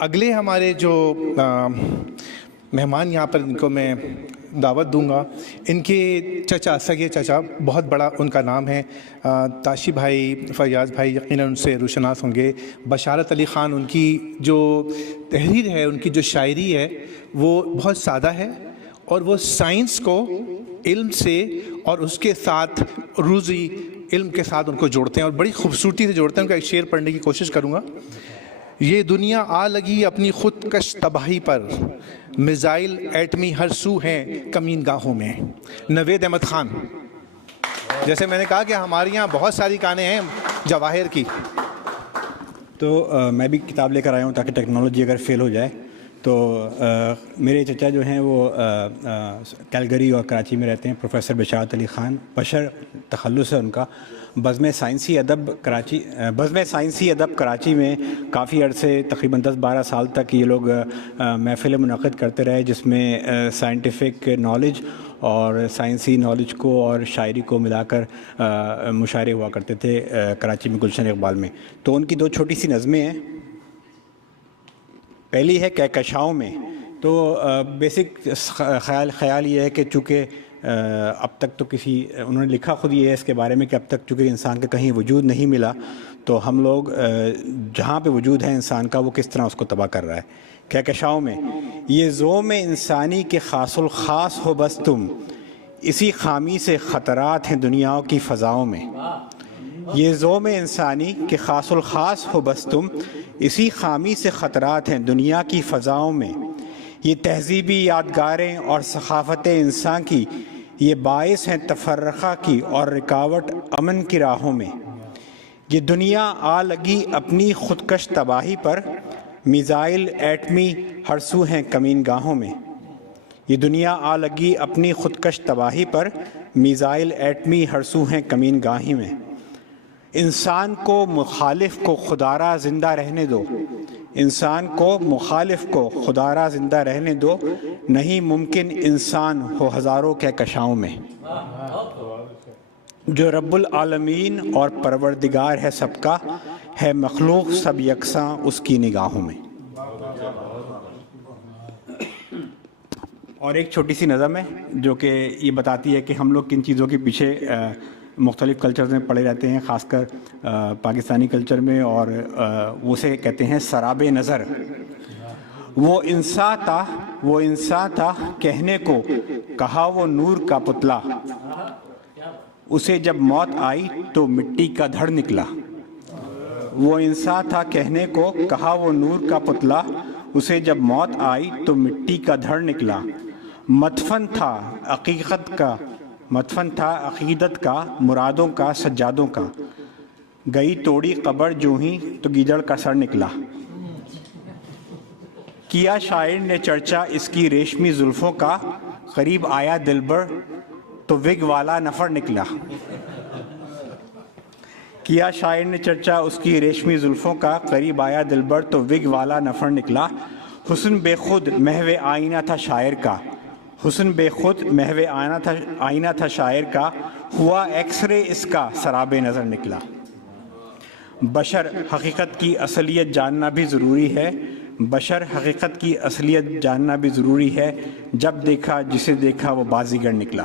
اگلے ہمارے جو مہمان یہاں پر ان کو میں دعوت دوں گا، ان کے چچا، سگے چچا، بہت بڑا ان کا نام ہے تاشی بھائی، فیاض بھائی یقیناً ان سے روشناس ہوں گے۔ بشارت علی خان، ان کی جو تحریر ہے، ان کی جو شاعری ہے وہ بہت سادہ ہے، اور وہ سائنس کو علم سے اور اس کے ساتھ روزی علم کے ساتھ ان کو جوڑتے ہیں، اور بڑی خوبصورتی سے جوڑتے ہیں۔ ان کا ایک شعر پڑھنے کی کوشش کروں گا۔ یہ دنیا آ لگی اپنی خود کش تباہی پر، میزائل ایٹمی ہر سو ہیں کمین گاہوں میں۔ نوید احمد خان۔ جیسے میں نے کہا کہ ہمارے یہاں بہت ساری کانیں ہیں جواہر کی، تو میں بھی کتاب لے کر آیا ہوں تاکہ ٹیکنالوجی اگر فیل ہو جائے تو میرے چچا جو ہیں وہ کیلگری اور کراچی میں رہتے ہیں، پروفیسر بشارت علی خان۔ بشر تخلص ہے ان کا۔ بزم سائنسی ادب کراچی میں کافی عرصے، تقریباً 10-12 سال تک یہ لوگ محفلیں منعقد کرتے رہے، جس میں سائنٹیفک نالج اور سائنسی نالج کو اور شاعری کو ملا کر مشاعرے ہوا کرتے تھے کراچی میں گلشن اقبال میں۔ تو ان کی 2 چھوٹی سی نظمیں ہیں۔ پہلی ہے کہکشاؤں میں۔ تو بیسک خیال یہ ہے کہ چونکہ اب تک تو انہوں نے لکھا خود یہ ہے اس کے بارے میں کہ اب تک چونکہ انسان کا کہیں وجود نہیں ملا، تو ہم لوگ جہاں پہ وجود ہے انسان کا وہ کس طرح اس کو تباہ کر رہا ہے۔ کہکشاؤں میں یہ زوم انسانی کے خاص الخاص ہو بس تم، اسی خامی سے خطرات ہیں دنیاؤں کی فضاؤں میں۔ یہ زوم انسانی کے خاص الخاص ہو بس تم، اسی خامی سے خطرات ہیں دنیا کی فضاؤں میں۔ یہ تہذیبی یادگاریں اور ثقافت انسان کی، یہ باعث ہیں تفرقہ کی اور رکاوٹ امن کی راہوں میں۔ یہ دنیا آ لگی اپنی خودکش تباہی پر، میزائل ایٹمی ہر سو ہیں کمین گاہوں میں۔ یہ دنیا آ لگی اپنی خودکش تباہی پر، میزائل ایٹمی ہر سو ہیں کمین گاہی میں۔ انسان کو مخالف کو خدارا زندہ رہنے دو، انسان کو مخالف کو خدارا زندہ رہنے دو، نہیں ممکن انسان ہو ہزاروں کہکشاؤں میں۔ جو رب العالمین اور پروردگار ہے سب کا، ہے مخلوق سب یکساں اس کی نگاہوں میں۔ اور ایک چھوٹی سی نظم ہے جو کہ یہ بتاتی ہے کہ ہم لوگ کن چیزوں کے پیچھے مختلف کلچرز میں پڑے رہتے ہیں، خاص کر پاکستانی کلچر میں، اور اسے کہتے ہیں سراب نظر۔ وہ انسان تھا کہنے کو، کہا وہ نور کا پتلا، اسے جب موت آئی تو مٹی کا دھڑ نکلا۔ وہ انسان تھا کہنے کو، کہا وہ نور کا پتلا، اسے جب موت آئی تو مٹی کا دھڑ نکلا۔ مدفن تھا عقیدت کا، مرادوں کا، سجادوں کا، گئی توڑی قبر جو ہی تو گیدڑ کا سر نکلا۔ کیا شاعر نے چرچا اس کی ریشمی زلفوں کا، قریب آیا دلبر تو وگ والا نفر نکلا۔ کیا شاعر نے چرچا اس کی ریشمی زلفوں کا، قریب آیا دلبر تو وگ والا نفر نکلا۔ حسن بے خود محو آئینہ تھا شاعر کا، حسن بے خود محو آئینہ تھا شاعر کا، ہوا ایکس رے اس کا سراب نظر نکلا۔ بشر حقیقت کی اصلیت جاننا بھی ضروری ہے، بشر حقیقت کی اصلیت جاننا بھی ضروری ہے، جب دیکھا جسے دیکھا وہ بازیگر نکلا۔